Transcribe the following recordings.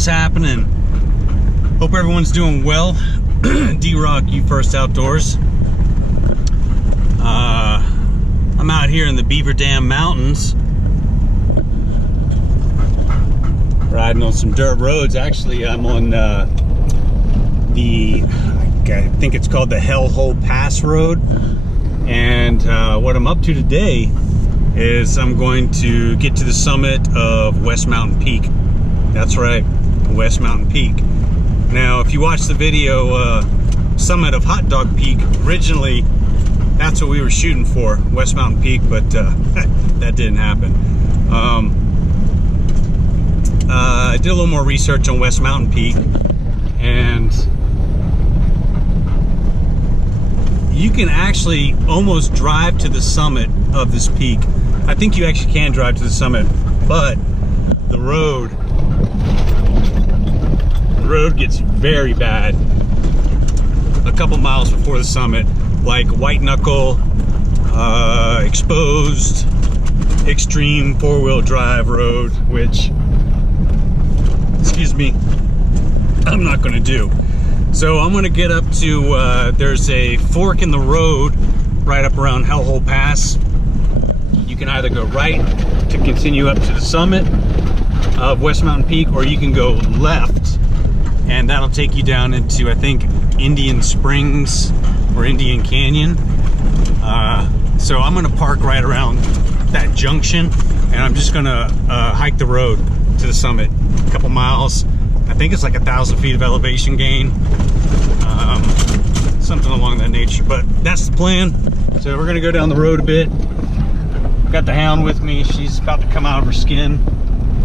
what's happening? Hope everyone's doing well. D-Rock, you first outdoors. I'm out here in the Beaver Dam Mountains, riding on some dirt roads. Actually, I'm on I think it's called the Hellhole Pass Road. And what I'm up to today is I'm going to get to the summit of West Mountain Peak. That's right, West Mountain Peak. Now, if you watch the video, Summit of Hot Dog Peak, originally that's what we were shooting for, West Mountain Peak, but that didn't happen. I did a little more research on West Mountain Peak, and you can actually almost drive to the summit of this peak. I think you actually can drive to the summit, but the road gets very bad a couple miles before the summit, like white knuckle, exposed, extreme four-wheel drive road, which, excuse me, I'm not going to do. So I'm going to get up to, there's a fork in the road right up around Hellhole Pass. You can either go right to continue up to the summit of West Mountain Peak, or you can go left, and that'll take you down into, I think, Indian Springs or Indian Canyon. So I'm going to park right around that junction, and I'm just going to hike the road to the summit. A couple miles. I think it's like 1,000 feet of elevation gain, something along that nature, but that's the plan. So we're gonna go down the road a bit. Got the hound with me. She's about to come out of her skin.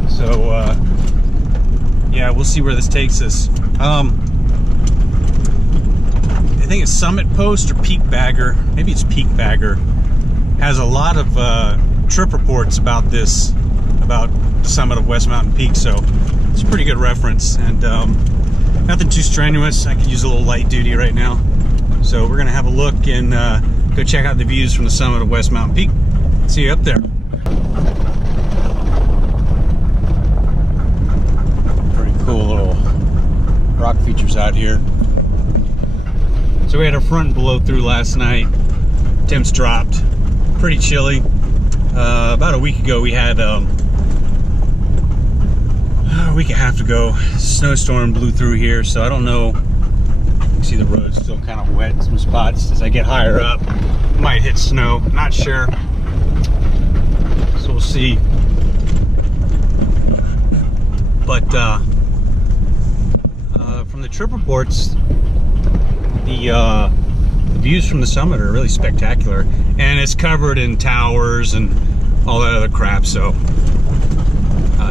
So yeah, we'll see where this takes us. I think it's Summit Post or Peak Bagger. Maybe it's Peak Bagger. Has a lot of trip reports about this, about the summit of West Mountain Peak. So it's a pretty good reference, and nothing too strenuous. I could use a little light duty right now. So we're gonna have a look and go check out the views from the summit of West Mountain Peak. See you up there. Pretty cool little rock features out here. So we had our front blow through last night. Temps dropped. Pretty chilly. About a week ago we had a week and a half ago, snowstorm blew through here, so I don't know. You see the road's still kind of wet in some spots. As I get higher up, might hit snow, not sure. So we'll see. But from the trip reports, the views from the summit are really spectacular, and it's covered in towers and all that other crap, so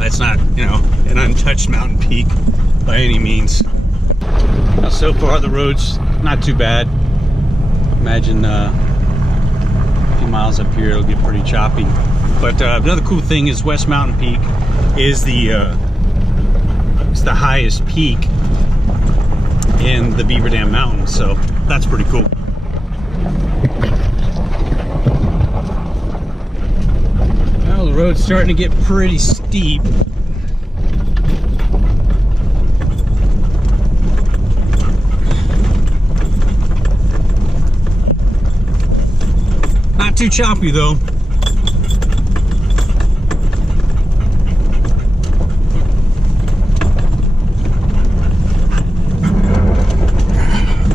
it's not, you know, an untouched mountain peak by any means. So far the road's not too bad. Imagine a few miles up here it'll get pretty choppy. But another cool thing is West Mountain Peak is it's the highest peak in the Beaver Dam Mountains, so that's pretty cool. Well, the road's starting to get pretty steep. Not too choppy though.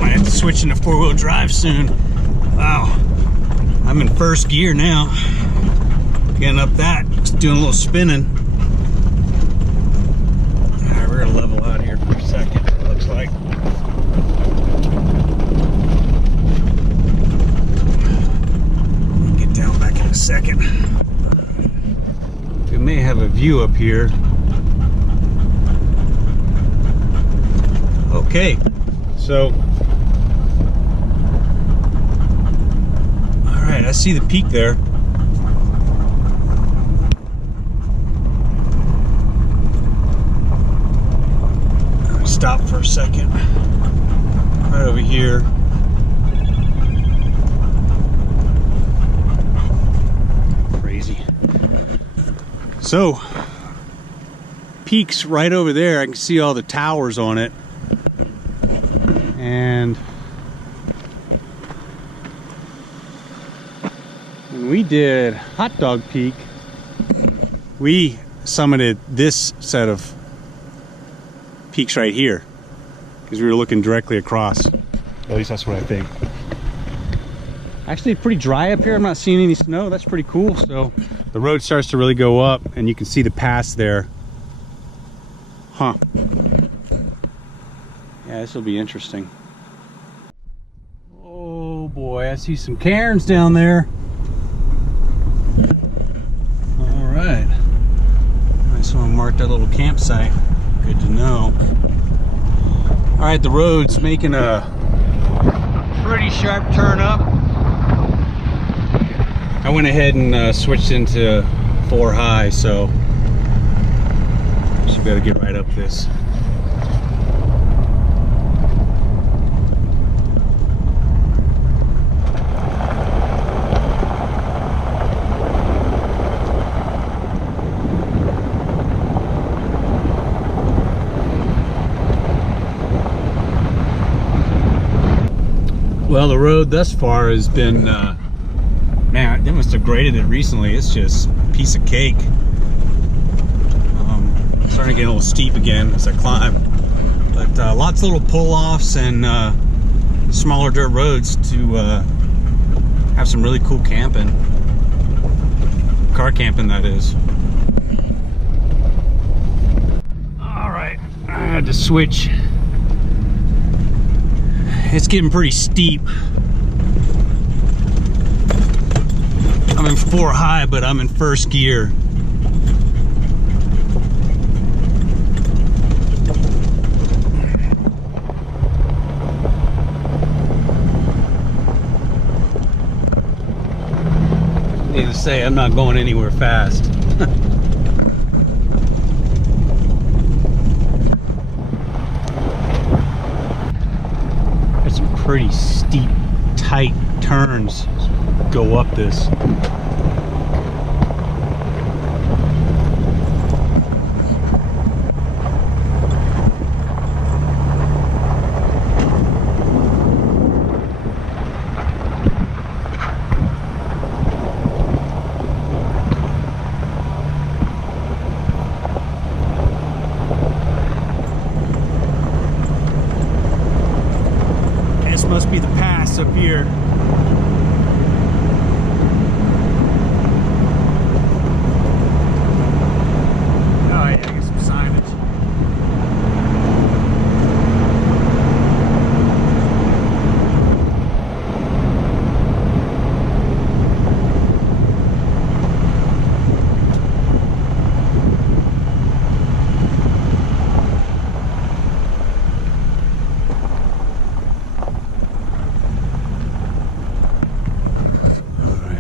Might have to switch into four-wheel drive soon. Wow, I'm in first gear now. Getting up that, just doing a little spinning. Alright, we're gonna level out here for a second, it looks like. I'll get down back in a second. We may have a view up here. Okay, so alright, I see the peak there. Stop for a second. Right over here. Crazy. So, peak's right over there. I can see all the towers on it. And when we did Hot Dog Peak, we summited this set of peaks right here because we were looking directly across. At least that's what I think. Actually, pretty dry up here. I'm not seeing any snow. That's pretty cool. So the road starts to really go up, and you can see the pass there. Huh. Yeah, this will be interesting. Oh boy, I see some cairns down there. All right. I just want to mark that little campsite. Good to know. All right, the road's making a pretty sharp turn up. I went ahead and switched into 4 high, so should be able to get right up this. Well, the road thus far has been, man, they must have graded it recently. It's just a piece of cake. Starting to get a little steep again as I climb. But lots of little pull-offs and smaller dirt roads to have some really cool camping. Car camping, that is. All right, I had to switch. It's getting pretty steep. I'm in 4 high, but I'm in first gear. Needless to say, I'm not going anywhere fast. There's some pretty steep, tight turns go up this. This must be the pass up here.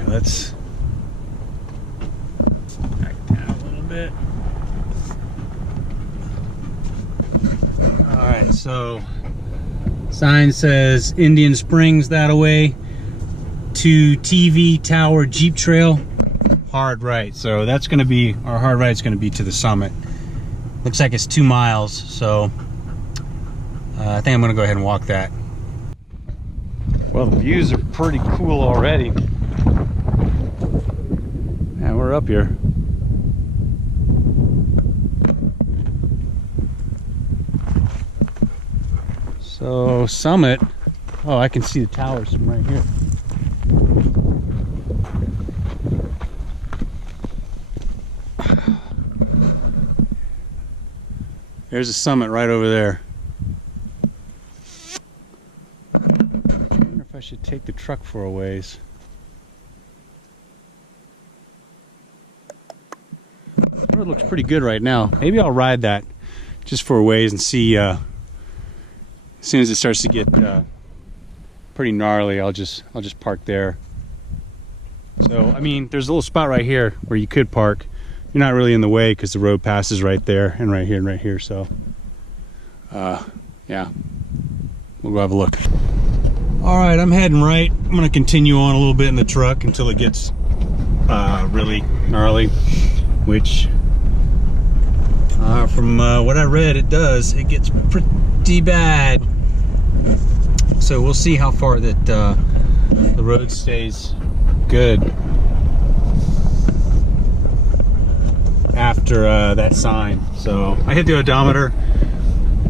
Let's back down a little bit. All right, so sign says Indian Springs that away to TV Tower Jeep Trail, hard right. So that's going to be, our hard right's going to be to the summit. Looks like it's 2 miles, so I think I'm going to go ahead and walk that. Well, the views are pretty cool already. Yeah, we're up here. So, summit. Oh, I can see the towers from right here. There's a summit right over there. I wonder if I should take the truck for a ways. The road looks pretty good right now. Maybe I'll ride that just for a ways and see. As soon as it starts to get pretty gnarly, I'll just park there. So I mean, there's a little spot right here where you could park. You're not really in the way because the road passes right there and right here and right here. So yeah, we'll go have a look. All right, I'm heading right. I'm gonna continue on a little bit in the truck until it gets really gnarly, which From what I read, it does. It gets pretty bad. So we'll see how far that the road stays good after that sign. So I hit the odometer.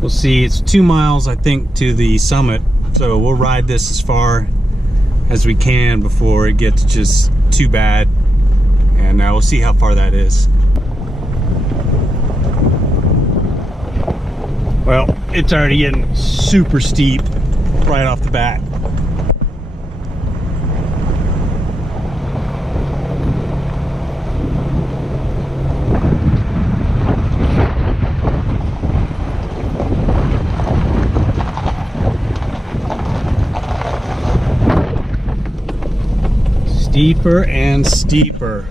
We'll see. It's 2 miles, I think, to the summit. So we'll ride this as far as we can before it gets just too bad. And we'll see how far that is. Well, it's already getting super steep right off the bat. Steeper and steeper.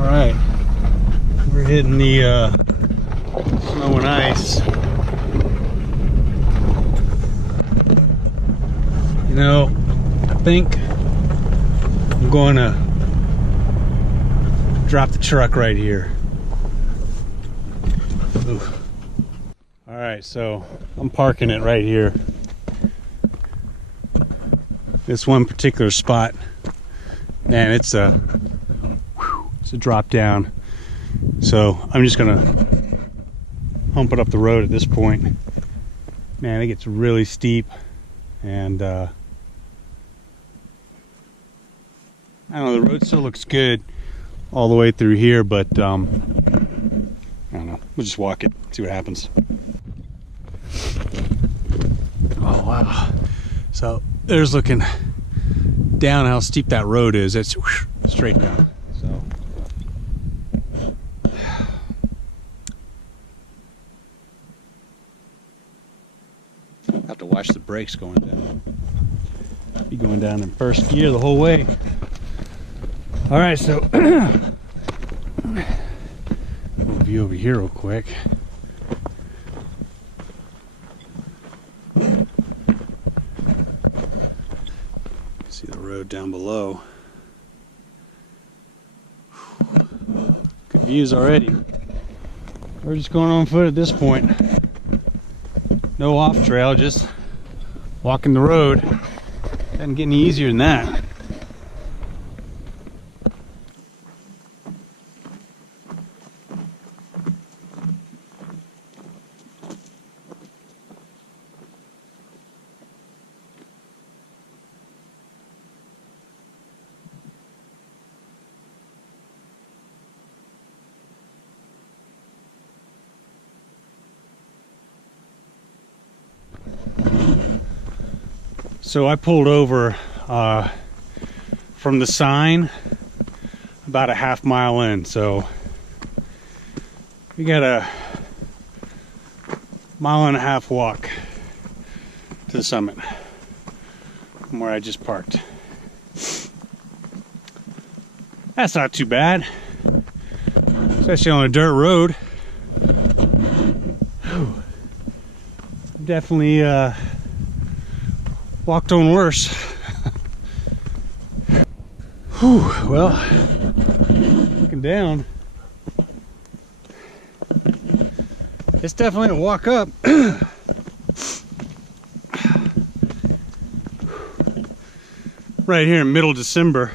Alright, we're hitting the snow and ice. You know, I think I'm going to drop the truck right here. Alright, so I'm parking it right here. This one particular spot, man, it's a drop down. So I'm just gonna hump it up the road at this point. Man, it gets really steep, and I don't know, the road still looks good all the way through here, but I don't know, we'll just walk it, see what happens. Oh wow, so there's looking down how steep that road is. It's straight down. So have to watch the brakes going down. Be going down in first gear the whole way. All right, so we'll view over here real quick. See the road down below. Good views already. We're just going on foot at this point. No off trail, just walking the road. Doesn't get any easier than that. So I pulled over from the sign about a half mile in, so we got a 1.5 mile walk to the summit from where I just parked. That's not too bad, especially on a dirt road. Whew. Definitely walked on worse. Whew, well, looking down, it's definitely a walk up. Right here in middle December.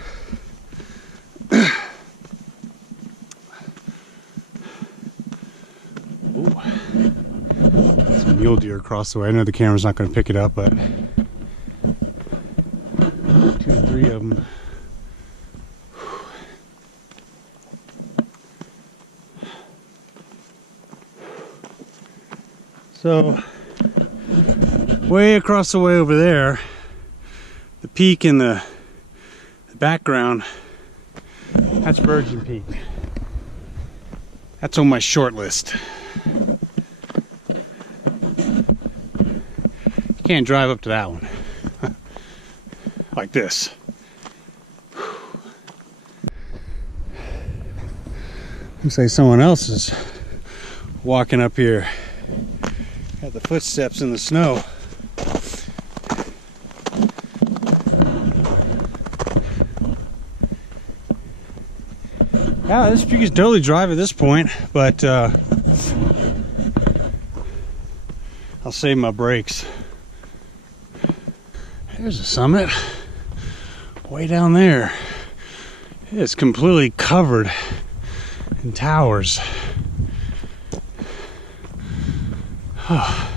Ooh, some mule deer across the way. I know the camera's not going to pick it up, but 2 or 3 of them. So Way across the way over there, the peak in the background, that's Virgin Peak. That's on my short list. You can't drive up to that one like this. Looks like someone else is walking up here. Got the footsteps in the snow. Yeah, this peak is totally dry at this point, but I'll save my brakes. There's the summit, way down there. It's completely covered in towers. Oh.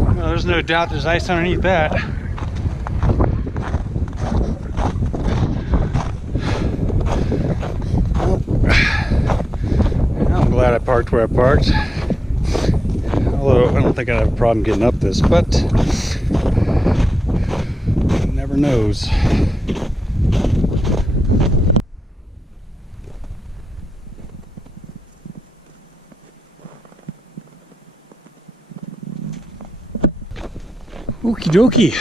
Well, there's no doubt there's ice underneath that. I'm glad I parked where I parked. Although I don't think I'd have a problem getting up this, but never knows. Okie dokie.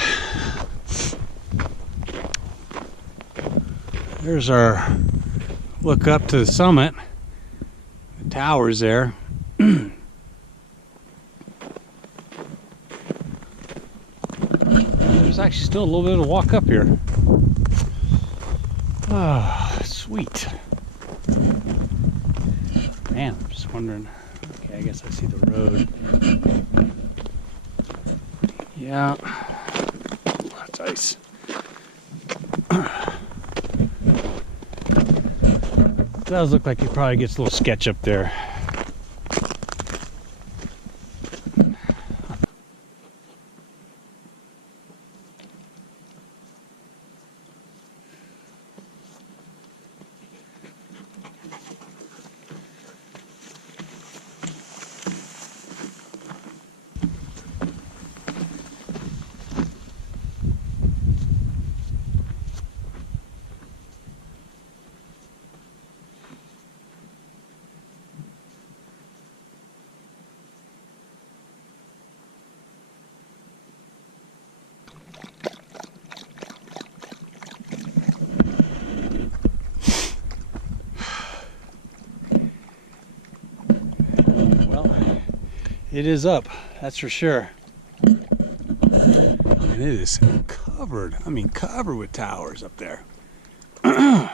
There's our look up to the summit. The tower's there. There's actually still a little bit of walk up here. Ah, oh, sweet. Man, I'm just wondering. Okay, I guess I see the road. Yeah, that's ice. It does look like it probably gets a little sketch up there. It is up, that's for sure. And it is covered, I mean covered with towers up there. Right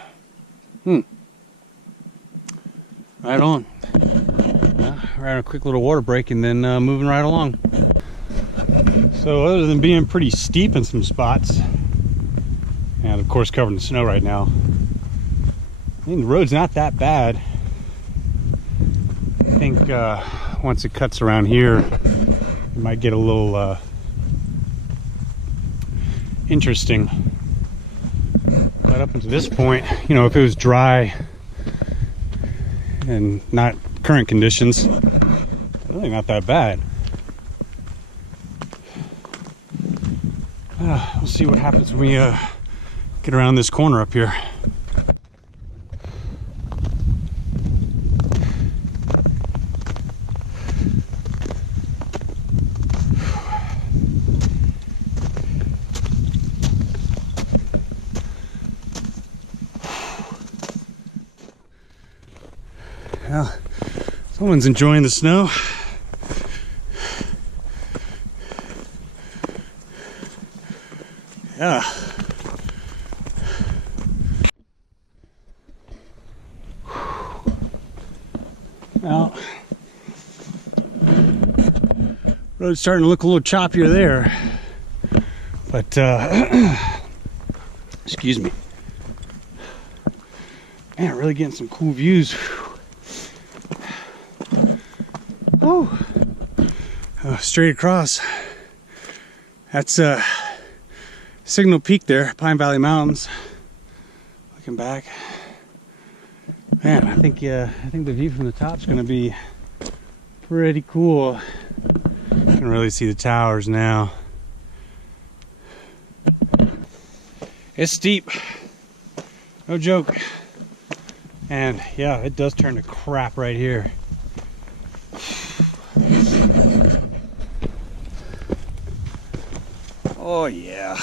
on. We're having a quick little water break and then moving right along. So other than being pretty steep in some spots, and of course covered in snow right now, I think the road's not that bad. I think once it cuts around here, it might get a little interesting. But up until this point, you know, if it was dry and not current conditions, really not that bad. We'll see what happens when we get around this corner up here. Well, someone's enjoying the snow. Yeah. Well, road's starting to look a little choppier there, but excuse me. Man, really getting some cool views. Oh, straight across. That's Signal Peak there, Pine Valley Mountains. Looking back, man, I think the view from the top is going to be Pretty cool. You can really see the towers now. It's steep, no joke. And yeah, it does turn to crap right here. Oh yeah.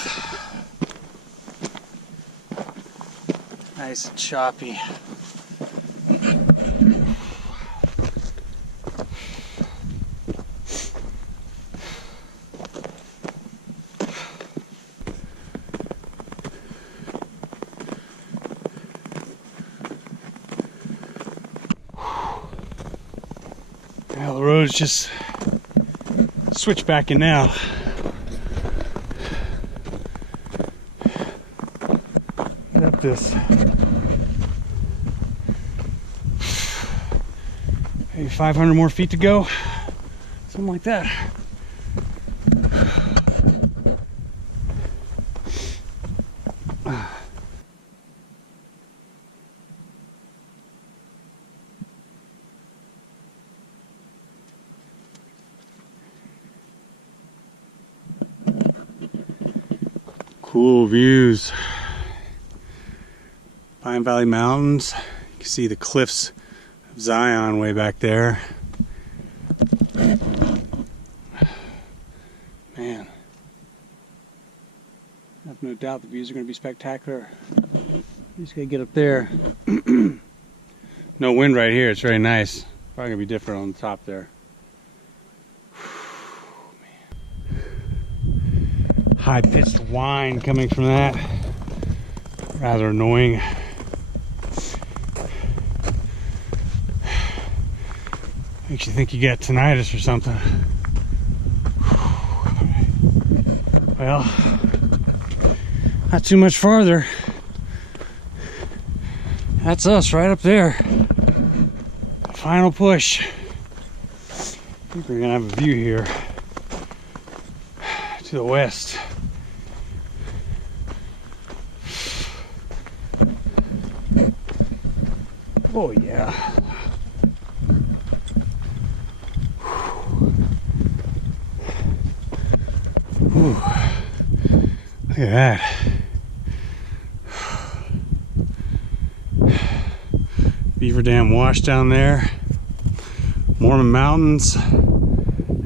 Nice and choppy. Well, the road's just switchbacking now. Get up this. Maybe 500 more feet to go. Something like that. Cool views. Pine Valley Mountains. You can see the cliffs of Zion way back there. Man, I have no doubt the views are going to be spectacular. Just gotta get up there. No wind right here. It's very nice. Probably gonna be different on the top there. High-pitched whine coming from that. Rather annoying. Makes you think you got tinnitus or something. Well, not too much farther. That's us right up there. Final push. I think we're gonna have a view here to the west. Oh yeah. Ooh. Look at that. Beaver Dam wash down there. Mormon Mountains.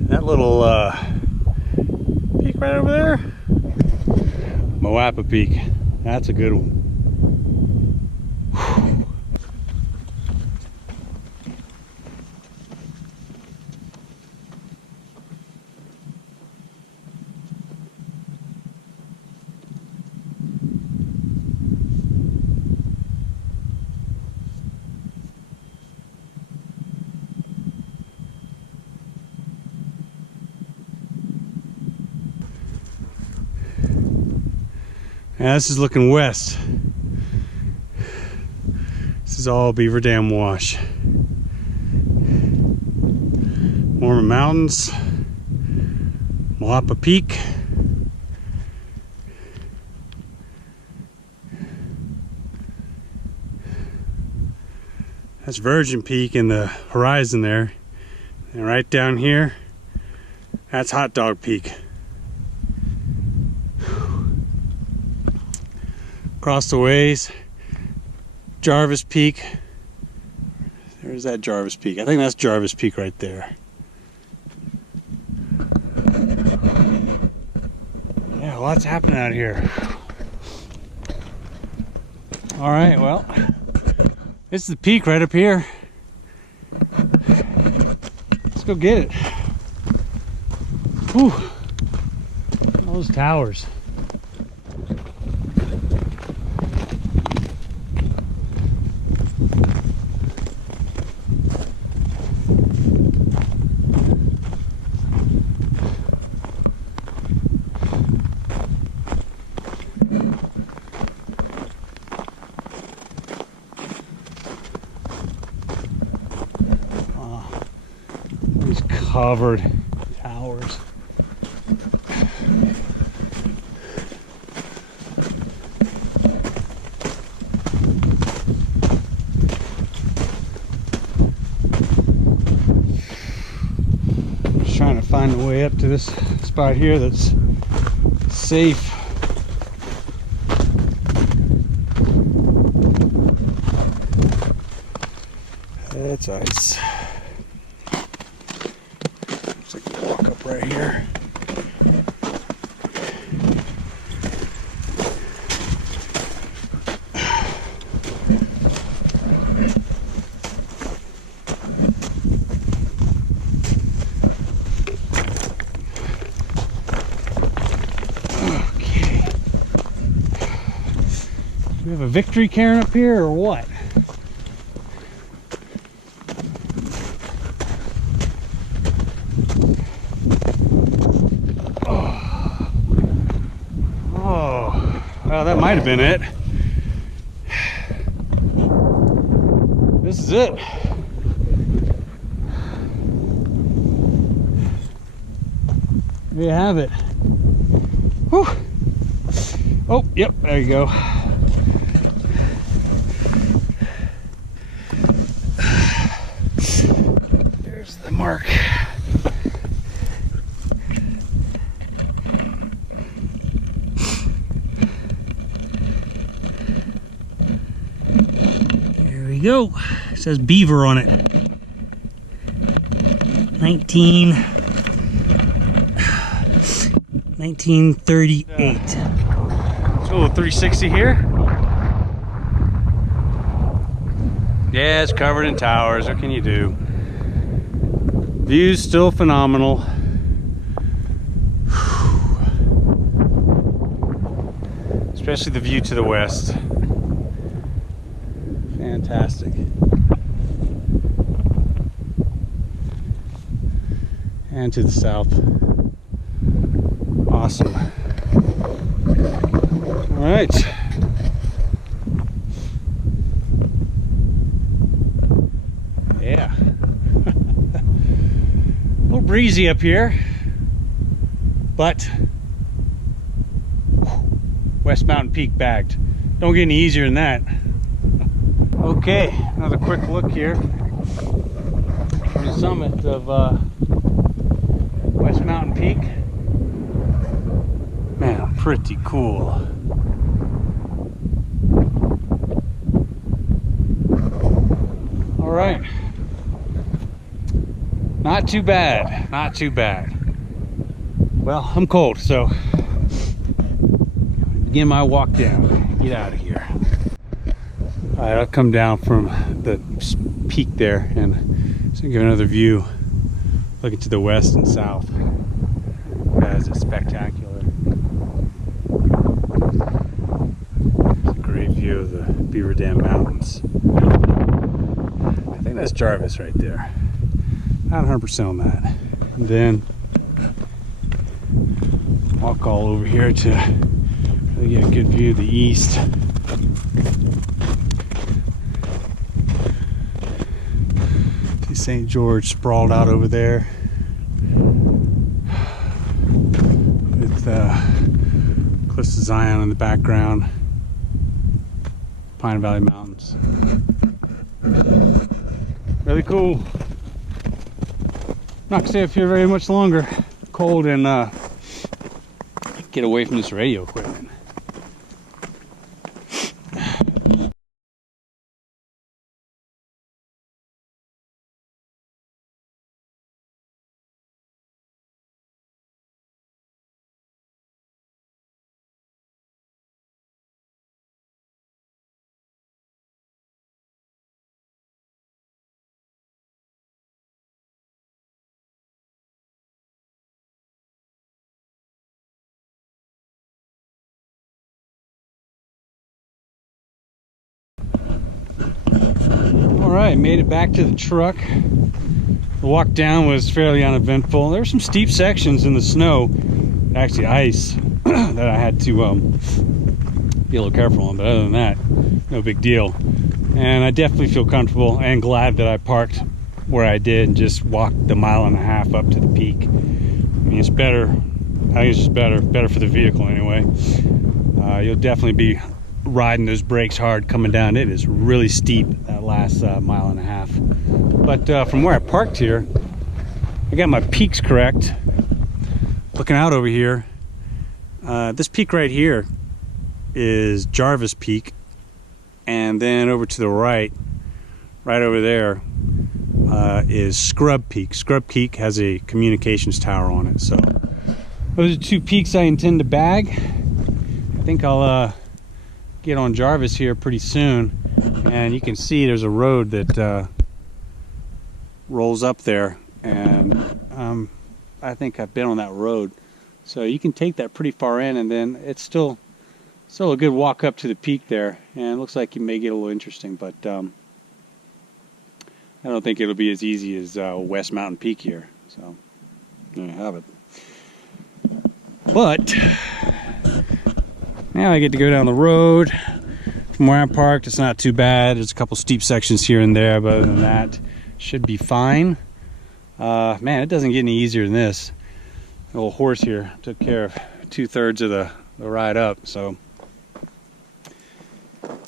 That little peak right over there. Moapa Peak. That's a good one. Now this is looking west. This is all Beaver Dam wash. Mormon Mountains, Moapa Peak. That's Virgin Peak in the horizon there. And right down here, that's Hot Dog Peak. Across the ways, Jarvis Peak. There's that Jarvis Peak. I think that's Jarvis Peak right there. Yeah, lots happening out here. All right, well, this is the peak right up here. Let's go get it. Whew. All those towers. These covered towers. find a way up to this spot here that's safe. That's ice. Looks like we walk up right here. Okay. Do we have a victory cairn up here or what? Well, that might have been it. This is it. There you have it. Whew. Oh, yep, there you go. There's the mark. Go. It says Beaver on it. 1938. Let's go 360 here. Yeah, it's covered in towers. What can you do? View's still phenomenal. Especially the view to the west. Fantastic. And to the south. Awesome. All right. Yeah. A little breezy up here, but West Mountain Peak bagged. Don't get any easier than that. Okay, another quick look here from the summit of West Mountain Peak. Man, pretty cool. All right, not too bad, not too bad. Well, I'm cold, so begin my walk down. Get out of here. All right, I'll come down from the peak there and so give another view looking to the west and south. That is spectacular. It's a great view of the Beaver Dam Mountains. I think that's Jarvis right there. Not 100% on that. And then walk all over here to really get a good view of the east. St. George sprawled out over there with Cliffs of Zion in the background, Pine Valley Mountains. Really cool. Not gonna stay up here very much longer. Cold and get away from this radio equipment. Alright, made it back to the truck. The walk down was fairly uneventful. There were some steep sections in the snow, actually ice, that I had to be a little careful on, but other than that, no big deal. And I definitely feel comfortable and glad that I parked where I did and just walked the 1.5 miles up to the peak. I mean, it's better. I think it's just better for the vehicle anyway. You'll definitely be riding those brakes hard coming down. It is really steep that last 1.5 miles. But from where I parked here, I got my peaks correct. Looking out over here, this peak right here is Jarvis Peak, and then over to the right over there, is Scrub Peak. Scrub Peak has a communications tower on it. So those are two peaks I intend to bag. I think I'll get on Jarvis here pretty soon, and you can see there's a road that rolls up there, and I think I've been on that road, so you can take that pretty far in, and then it's still a good walk up to the peak there, and it looks like it may get a little interesting, but I don't think it'll be as easy as West Mountain Peak here. So there you have it. But now I get to go down the road from where I'm parked. It's not too bad. There's a couple steep sections here and there, but other than that, should be fine. Man, it doesn't get any easier than this. The little horse here took care of 2/3 of the ride up, so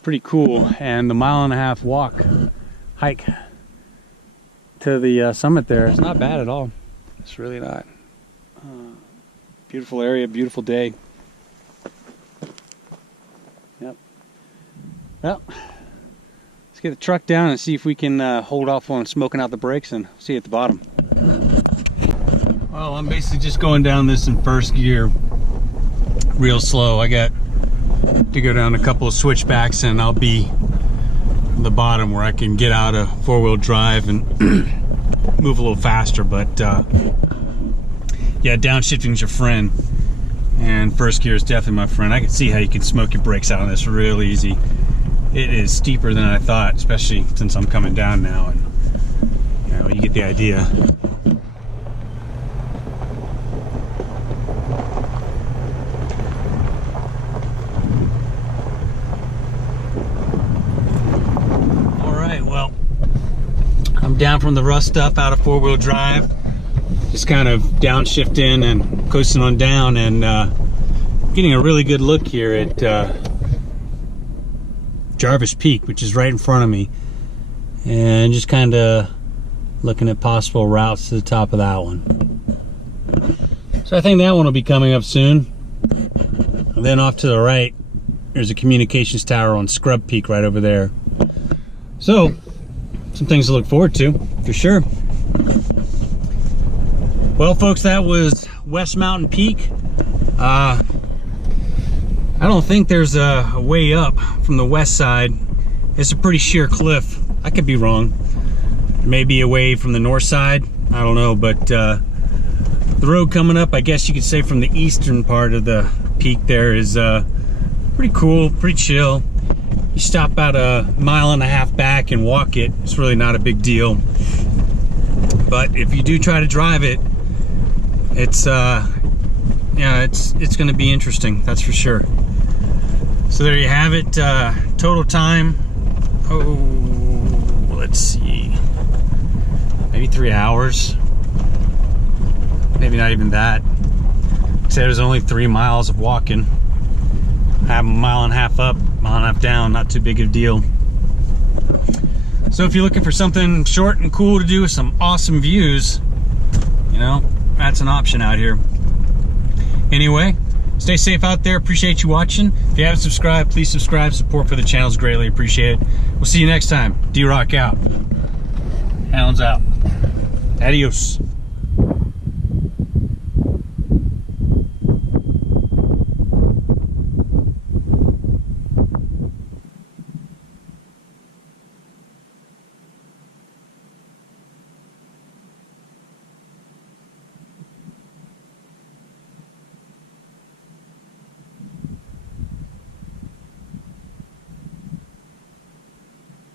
pretty cool. And the 1.5 mile hike to the summit there is not bad at all. It's really not. Beautiful area, beautiful day. Yep. Well, let's get the truck down and see if we can hold off on smoking out the brakes and see at the bottom. Well, I'm basically just going down this in first gear real slow. I got to go down a couple of switchbacks and I'll be at the bottom where I can get out of 4-wheel drive and move a little faster. But yeah, downshifting's your friend, and first gear is definitely my friend. I can see how you can smoke your brakes out on this real easy. It is steeper than I thought, especially since I'm coming down now, and you know, you get the idea. Alright, well, I'm down from the rough stuff out of 4-wheel drive. Just kind of downshifting and coasting on down, and getting a really good look here at Jarvis Peak, which is right in front of me, and just kind of looking at possible routes to the top of that one. So I think that one will be coming up soon. And then off to the right, there's a communications tower on Scrub Peak right over there. So some things to look forward to, for sure. Well, folks, that was West Mountain Peak. I don't think there's a way up from the west side. It's a pretty sheer cliff. I could be wrong. Maybe a way from the north side. I don't know, but the road coming up, I guess you could say from the eastern part of the peak there, is pretty cool, pretty chill. You stop about 1.5 miles back and walk it. It's really not a big deal. But if you do try to drive it, it's yeah, it's going to be interesting, that's for sure. So there you have it. Total time, oh, let's see, maybe 3 hours, maybe not even that. Say there's only 3 miles of walking. I have 1.5 miles up, 1.5 miles down, not too big of a deal. So if you're looking for something short and cool to do with some awesome views, you know, that's an option out here. Anyway, stay safe out there. Appreciate you watching. If you haven't subscribed, please subscribe. Support for the channel is greatly appreciated. We'll see you next time. D-Rock out. Hounds out. Adios.